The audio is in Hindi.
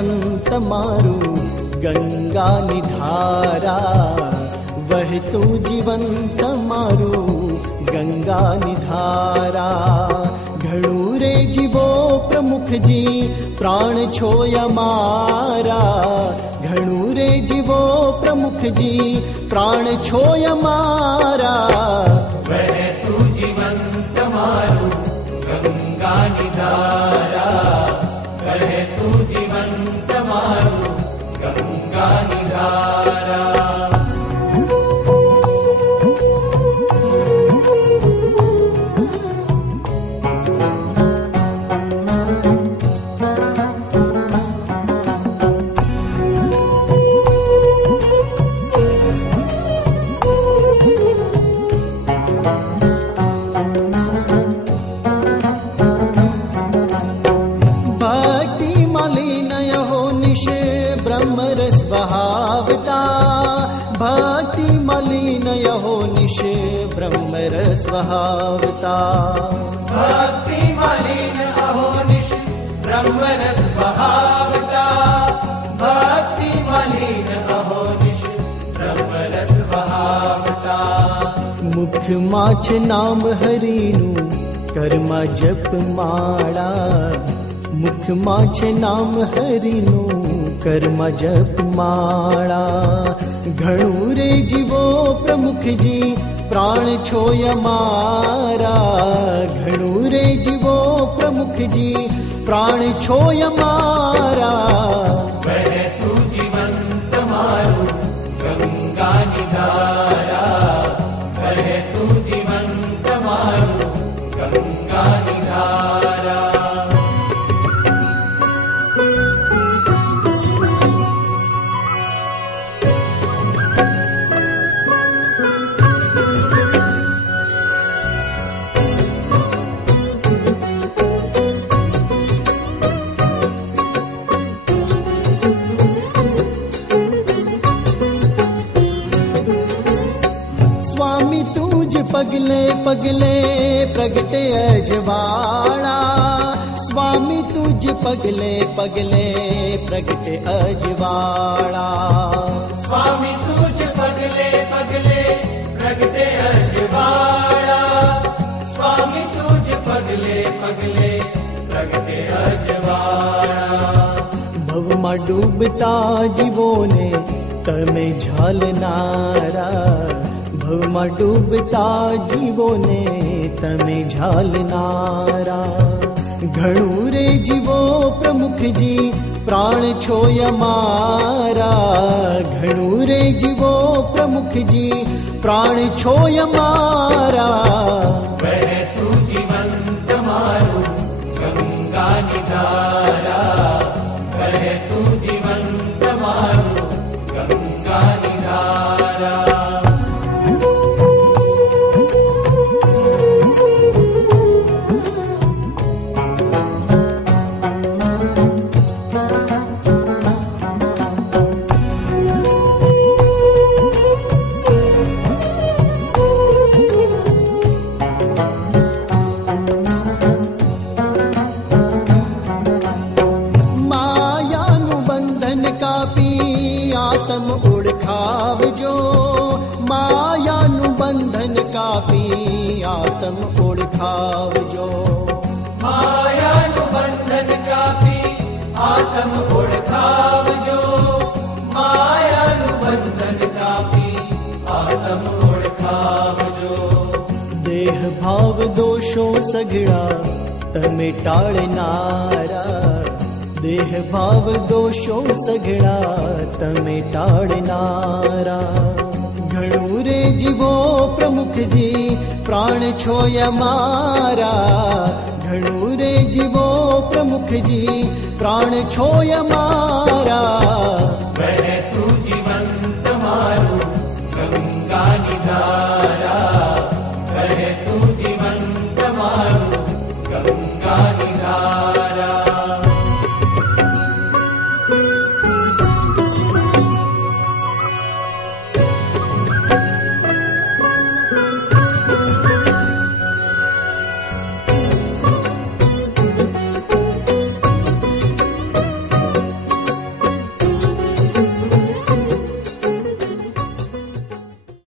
जीवंत मारू गंगानी धारा, वहतु जीवंत मारू गंगानी धारा। घणू रे जीवो प्रमुख जी प्राण छोय मारा, घणू रे जीवो प्रमुख जी प्राण छोय मारा। वहतु जीवंत मारू गंगानी धारा, वहतु जीवंत मारू गंगानी धारा। ब्रह्मरस बहावता, भक्ति मलिन यहो निशे ब्रह्मरस बहावता। भक्ति मलिन अहो निश ब्रह्मरस बहावता, भक्ति मलिन अहो निश ब्रह्मरस बहावता। मुख माछ नाम हरिनु कर्मा जप माड़ा, मुख माछ नाम हरिनु कर्म जप माड़ा। घणू रे जीवो प्रमुख जी प्राण छोय मारा, घणू रे जीवो प्रमुख जी प्राण छोय मारा। वहतु जीवंत मारू गंगानी धारा, वहतु जीवंत मारू गंगानी धारा। स्वामी तुझ पगले पगले प्रगटे अजवाड़ा, स्वामी तुझ पगले पगले प्रगटे अजवाड़ा। स्वामी तुझ पगले पगले प्रगटे अजवाड़ा, स्वामी तुझ पगले पगले प्रगटे अजवाड़ा। भव में डूबता जीवों ने तमे झालनारा, भव में डूबता जीवों ने तमे झालनारा। घणू रे जीवो प्रमुख जी प्राण छोय मारा, घणू रे जीवो प्रमुख जी प्राण छोय मारा। वहतु जीवंत मारू गंगानी धारा, वहतु जीवंत मारू गंगानी धारा। आत्म ओळखावजो, मायानु बंधन कापी आत्म ओळखावजो। मायानु बंधन कापी आत्म ओळखावजो, मायानु बंधन कापी आत्म ओळखावजो। देह भाव दोषो सगळा तमे टाळनारा, देह भाव दोषो सगळा तमे टाळनारा। घणू रे जीवो प्रमुख जी प्राण छोय मारा, घणू रे जीवो प्रमुख जी प्राण छोय मारा। वहतु जीवंत मारू गंगानी धारा, वहतु जीवंत मारू गंगानी